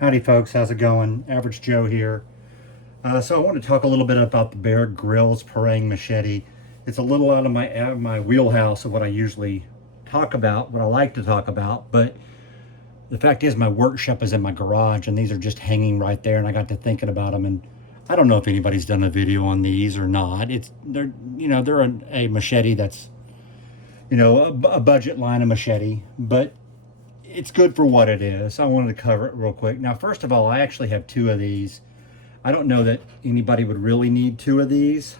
Howdy folks, how's it going? Average Joe here. So I want to talk a little bit about the Grylls Parang machete. It's a little out of my wheelhouse of what I usually talk about, what I like to talk about, but the fact is my workshop is in my garage and these are just hanging right there, and I got to thinking about them, and I don't know if anybody's done a video on these or not. They're a machete that's a budget line of machete, but it's good for what it is. I wanted to cover it real quick. Now, first of all, I actually have two of these. I don't know that anybody would really need two of these,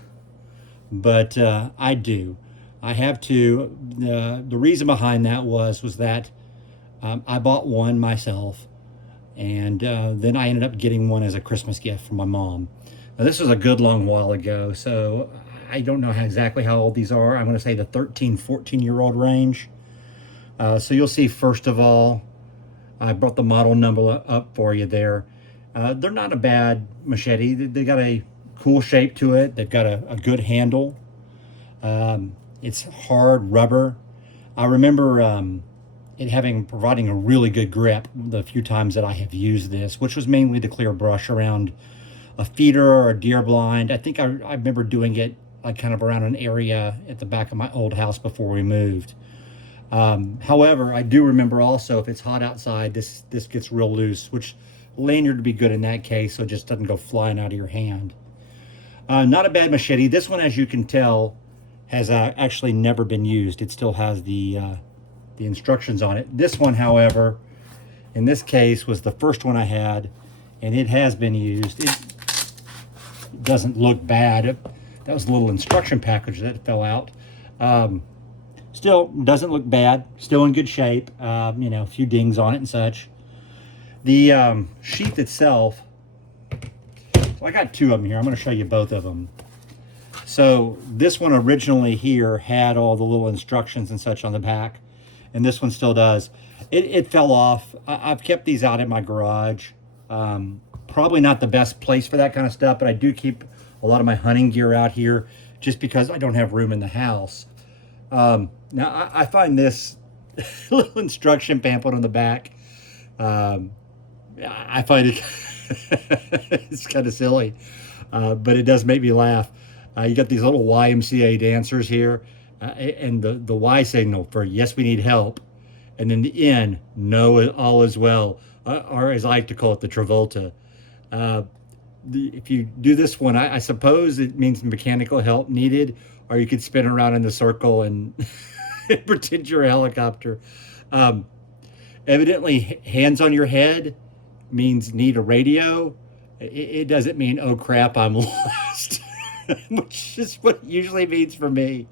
but I do. I have two. The reason behind that was that I bought one myself, and then I ended up getting one as a Christmas gift from my mom. Now, this was a good long while ago, so I don't know exactly how old these are. I'm going to say the 13, 14-year-old range. So you'll see, first of all, I brought the model number up for you there. They're not a bad machete. They got a cool shape to it. They've got a good handle. It's hard rubber. I remember providing a really good grip the few times that I have used this, which was mainly to clear brush around a feeder or a deer blind. I think I remember doing it like kind of around an area at the back of my old house before we moved. However, I do remember also, if it's hot outside, this gets real loose, which lanyard would be good in that case, so it just doesn't go flying out of your hand. Not a bad machete. This one, as you can tell, has actually never been used. It still has the instructions on it. This one, however, in this case, was the first one I had, and it has been used. It doesn't look bad. That was a little instruction package that fell out. Still doesn't look bad. Still in good shape. A few dings on it and such. The sheath itself. So I got two of them here. I'm going to show you both of them. So this one originally here had all the little instructions and such on the back, and this one still does. It fell off. I've kept these out in my garage. Probably not the best place for that kind of stuff, but I do keep a lot of my hunting gear out here just because I don't have room in the house. Now, I find this little instruction pamphlet on the back, I find it it's kind of silly, but it does make me laugh. You got these little YMCA dancers here, and the Y signal for yes, we need help, and then the N, no, all is well, or as I like to call it, the Travolta. If you do this one, I suppose it means mechanical help needed, or you could spin around in the circle and pretend you're a helicopter. Evidently, hands on your head means need a radio. It doesn't mean, oh crap, I'm lost, which is what it usually means for me.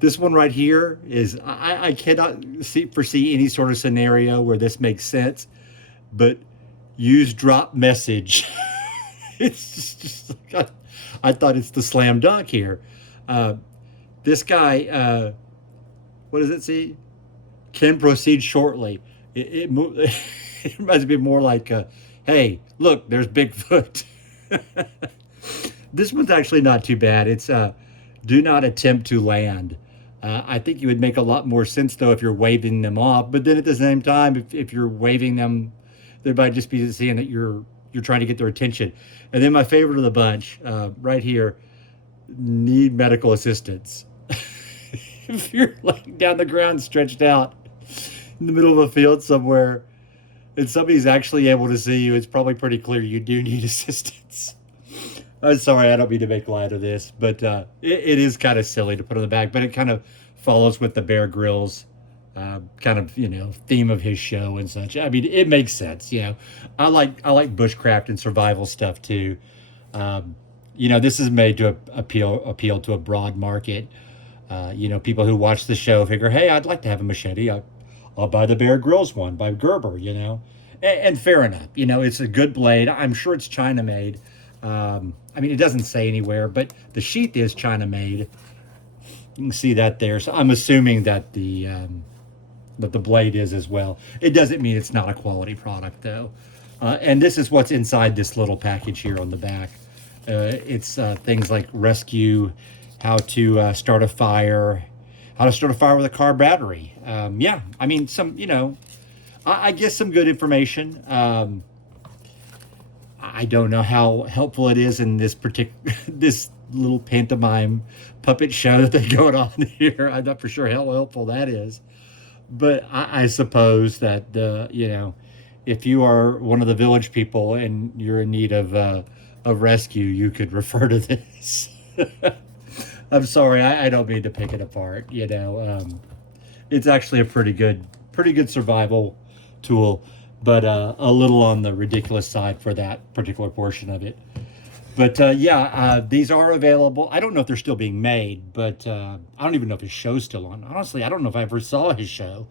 This one right here is, I cannot foresee any sort of scenario where this makes sense, but use drop message. It's just like, I thought it's the slam dunk here. This guy, what does it say? Can proceed shortly. It reminds me more like, hey, look, there's Bigfoot. This one's actually not too bad. It's do not attempt to land. I think you would make a lot more sense, though, if you're waving them off. But then at the same time, if you're waving them, they might just be seeing that you're trying to get their attention. And then my favorite of the bunch, right here, need medical assistance. If you're laying down the ground stretched out in the middle of a field somewhere and somebody's actually able to see you, it's probably pretty clear you do need assistance. I'm sorry, I don't mean to make light of this, but it is kind of silly to put on the back, but it kind of follows with the Bear Grylls kind of, theme of his show and such. I mean, it makes sense. I like bushcraft and survival stuff too. This is made to appeal to a broad market. People who watch the show figure, hey, I'd like to have a machete. I'll buy the Bear Grylls one by Gerber. And fair enough. It's a good blade. I'm sure it's China made. It doesn't say anywhere, but the sheath is China made. You can see that there. So I'm assuming that the blade is as well. It doesn't mean it's not a quality product, though. And this is what's inside this little package here on the back. It's things like rescue, how to start a fire, how to start a fire with a car battery. I get some good information. I don't know how helpful it is in this particular this little pantomime puppet show that they going on here. I'm not for sure how helpful that is, but I suppose that if you are one of the village people and you're in need of rescue, you could refer to this. I'm sorry, I don't mean to pick it apart. It's actually a pretty good survival tool, but a little on the ridiculous side for that particular portion of it. But these are available. I don't know if they're still being made, but I don't even know if his show's still on. Honestly, I don't know if I ever saw his show.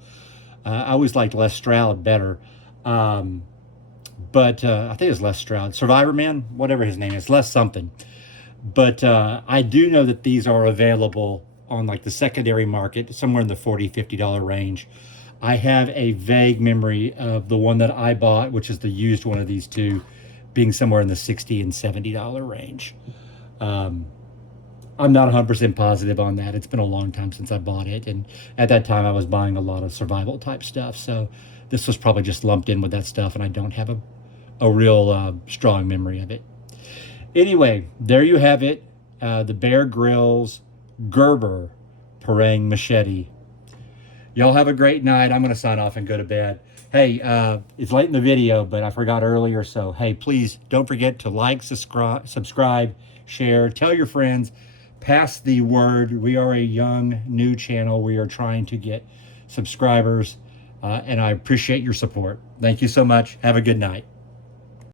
I always liked Les Stroud better. But I think it's Les Stroud. Survivor Man, whatever his name is, Les something. But I do know that these are available on like the secondary market, somewhere in the $40-50 range. I have a vague memory of the one that I bought, which is the used one of these two, being somewhere in the $60 and $70 range. I'm not 100% positive on that. It's been a long time since I bought it. And at that time, I was buying a lot of survival type stuff. So this was probably just lumped in with that stuff, and I don't have a real strong memory of it. Anyway, there you have it. The Bear Grylls Gerber Parang Machete. Y'all have a great night. I'm going to sign off and go to bed. Hey, it's late in the video, but I forgot earlier. So, hey, please don't forget to like, subscribe, share, tell your friends, pass the word. We are a young, new channel. We are trying to get subscribers, and I appreciate your support. Thank you so much. Have a good night.